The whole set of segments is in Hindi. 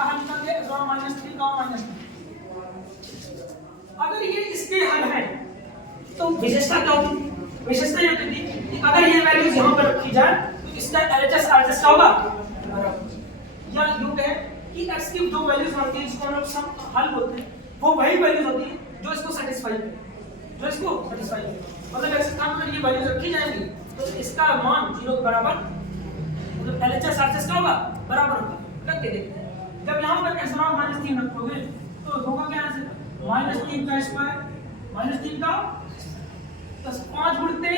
इसका हल निकाल दिया x बराबर -3 का -3। अगर ये इसके हल है तो विशेषता क्या होती? विशेषता ये होती थी कि अगर ये वैल्यूज यहां पर रखी जाए तो इसका LHS RHS क्या होगा? या यूं कहें कि x की जो वैल्यूज होती है इसको हम लोग सब हल बोलते हैं, वो वही वैल्यूज होती है जो इसको सेटिस्फाई करे, जो इसको सेटिस्फाई करे। मतलब ऐसे काम में ये वैल्यूज रखी जाएंगी तो इसका मान 0 के बराबर, मतलब LHS RHS क्या होगा? बराबर होगा। रख के देखते हैं, जब यहां पर x बराबर -3 रखोगे तो होगा क्या? ऐसे -3 का स्क्वायर -3 का प्लस 5 गुणते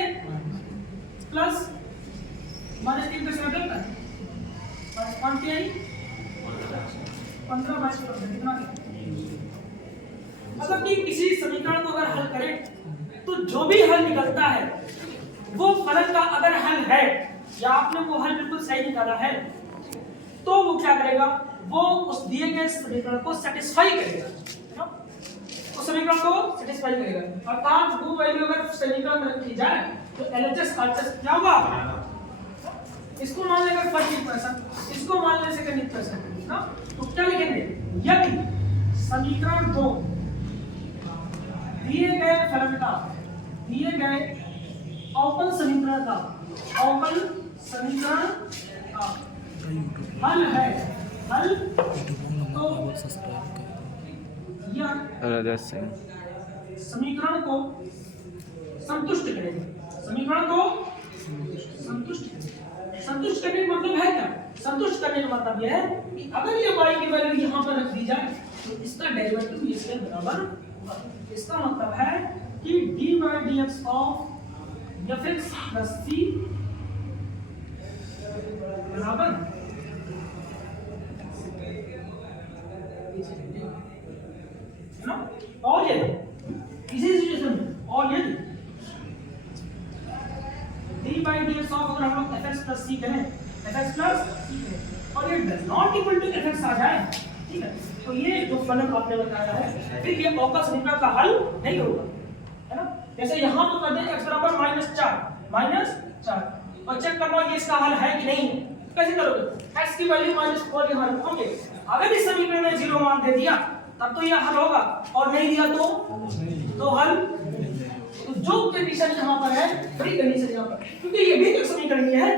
प्लस -3 का स्क्वायर करता है बस 15 22 कितना? मतलब कि किसी समीकरण को अगर हल करें तो जो भी हल निकलता है वो फलन का अगर हल है या आपने वो हल बिल्कुल सही निकाला है तो वो क्या करेगा? वो उस दिए गए समीकरण को सेटिस्फाई करेगा, उस समीकरण को सेटिस्फाई करेगा। अर्थात वो वैल्यू अगर समीकरण में रखी जाए तो LHS RHS क्या होगा? इसको मान लेंगे 40%, इसको मान लें 70%, ना? तो क्या लिखेंगे? यदि समीकरण 2 दिए गए फलन का, दिए गए अवकल समीकरण का हल है, हल तो या समीकरण को संतुष्ट करेगा, समीकरण को संतुष्ट करने का मतलब है क्या? संतुष्ट करने का मतलब यह है कि अगर ये y की वैल्यू यहां पर रख दी जाए तो इसका डेरिवेटिव इसके बराबर होगा। इसका मतलब है कि d/dx of fx plus c बराबर ना। और यदि इसी सिचुएशन में और यदि d/dx ऑफ अगर हम लोग fx plus c करें, fx plus c करें और ये does not equal to fx आ जाए, ठीक है, तो ये जो फलन आपने बताया है फिर ये अवकल समीकरण का हल नहीं होगा, है ना। जैसे यहां तो कर दें x बराबर -4 और चेक करना ये इसका हल है कि नहीं है। कैसे करोगे? x की वैल्यू -4 यहां रखोगे, अगर इस समीकरण में 0 मान दे दिया तब तो ये हल होगा और नहीं दिया तो हल। तो जो कंडीशन यहां पर है वही कंडीशन यहां पर, क्योंकि ये भी एक समीकरण ही है।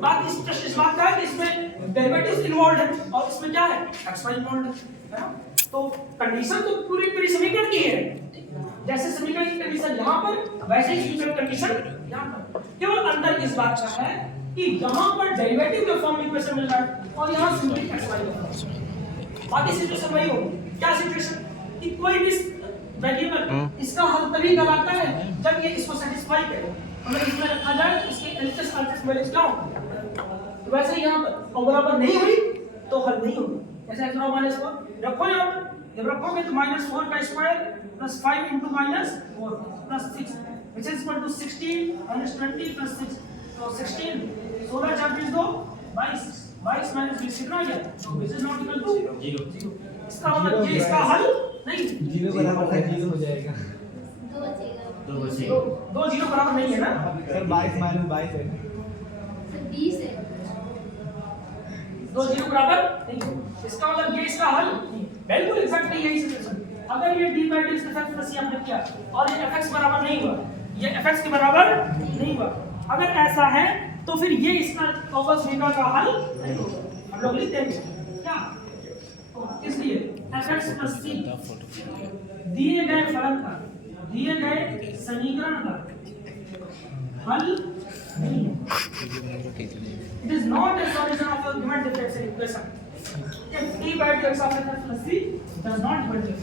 बात इस बात का है कि इसमें डेरिवेटिव्स इन्वॉल्वड है और इसमें क्या है? xy इन्वॉल्वड है ना। तो कंडीशन तो पूरी समीकरण की है, जैसे समीकरण की कंडीशन यहां पर वैसे ही समीकरण कंडीशन यहां पर। केवल अंतर इस बात का है कि यहां पर डेरिवेटिव के फॉर्म में इक्वेशन मिल रहा है और यहां सिंपली xy होगा। बाकी सिचुएशन वही होगी। क्या सिचुएशन? कि कोई भी वेरिएबल इसका हल तभी कहलाता है जब ये इसको सेटिस्फाई करे, अगर इसमें रखा जाए तो इसके LHS RHS वैल्यूज क्या होंगे? तो वैसे ही यहां पर और बराबर नहीं हुई तो हल नहीं होगा। जैसे x बराबर -4 रखो यहां पर, जब रखोगे तो -4 का square plus 5 into -4 plus 6 which is equal to 16 minus 20 plus 6, तो 16 16 4 2 22 22 minus 20 कितना आ गया? तो which is not equal to 0। इसका मतलब ये इसका हल नहीं, 0 बराबर था 0 हो जाएगा, 2 0 बराबर नहीं है ना सर। 22 - 22 है, 20 है, 2 0 बराबर नहीं है। इसका मतलब ये इसका हल बिल्कुल एग्जैक्टली यही सिचुएशन। अगर ये d/dx के साथ प्लस आपने किया और ये fx बराबर नहीं हुआ, ये fx के बराबर नहीं हुआ, अगर ऐसा है तो फिर ये इसका अवकल समीकरण का हल नहीं होगा। हम लोग लिख देंगे क्या? तो इसलिए fx plus c दिए गए फलन का, दिए गए समीकरण का हल नहीं है। It is not a solution of a given differential equation. If d/dx of fx plus c does not equal to x,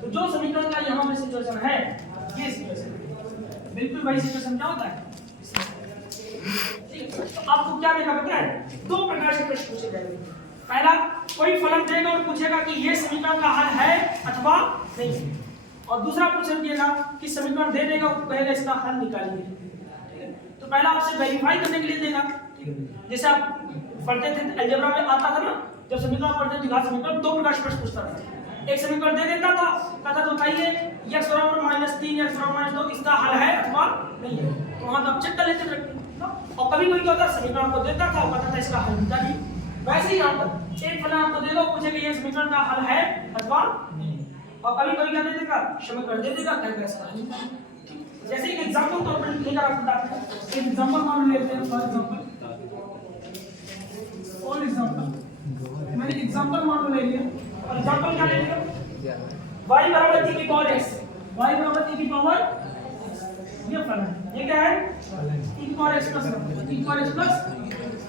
तो जो समीकरण का यहाँ पे सिचुएशन है ये सिचुएशन बिल्कुल वही सिचुएशन क्या होता है। तो आपको क्या देगा पता है? 2 प्रकार से प्रश्न पूछे जाएंगे। पहला, कोई फलन देगा और पूछेगा कि ये समीकरण का हल है अथवा नहीं, और दूसरा प्रश्न देगा कि समीकरण दे देगा और कहेगा इसका हल निकालिए। तो पहला आपसे वेरीफाई करने के लिए देगा, जैसे आप पढ़ते थे अलजेब्रा में आता था ना, जब समीकरण पढ़ते थे घात समीकरण 2 प्रकार से प्रश्न पूछता था। एक समीकरण दे देता था, कहता तो बताइए x बराबर -3 x बराबर -2 इसका हल है अथवा नहीं है, तो वहां तो आप चेक कर लेते थे ना। और कभी कोई क्या होता समीकरण को देता था और कहता था इसका हल निकालिए। वैसे ही यहाँ पर एक फलन आपको देगा, पूछेगा ये समीकरण का हल है अथवा नहीं, और कभी कभी क्या दे देगा, समीकरण दे देगा, क्या कैसा है। जैसे एक एग्जांपल तौर पर लेकर आपको बताते हैं, एक एग्जांपल मान लेते हैं। फॉर एग्जांपल मैंने एग्जांपल मान ले लिया, और एग्जांपल क्या ले लिया, y बराबर t की पावर x, y बराबर t की पावर, ये फलन, ये क्या है, t की पावर x प्लस t की पावर x प्लस,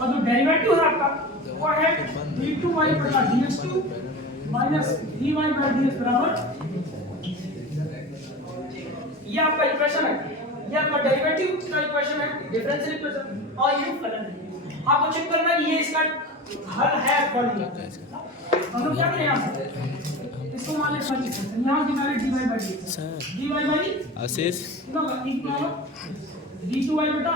और जो डेरिवेटिव है आपका वो है d2y बटा dx2 माइनस dy बटा dx बराबर, ये आपका इक्वेशन है, ये आपका डेरिवेटिव का इक्वेशन है, डिफरेंशियल इक्वेशन, और ये फलन है। आपको चेक करना है ये इसका हल है अकॉर्डिंग। हम लोग क्या करें यहाँ से, इसको मान लें सॉरी, यहाँ की value dy by dx, dy by Ashish कितना होगा, e की पावर d2y बटा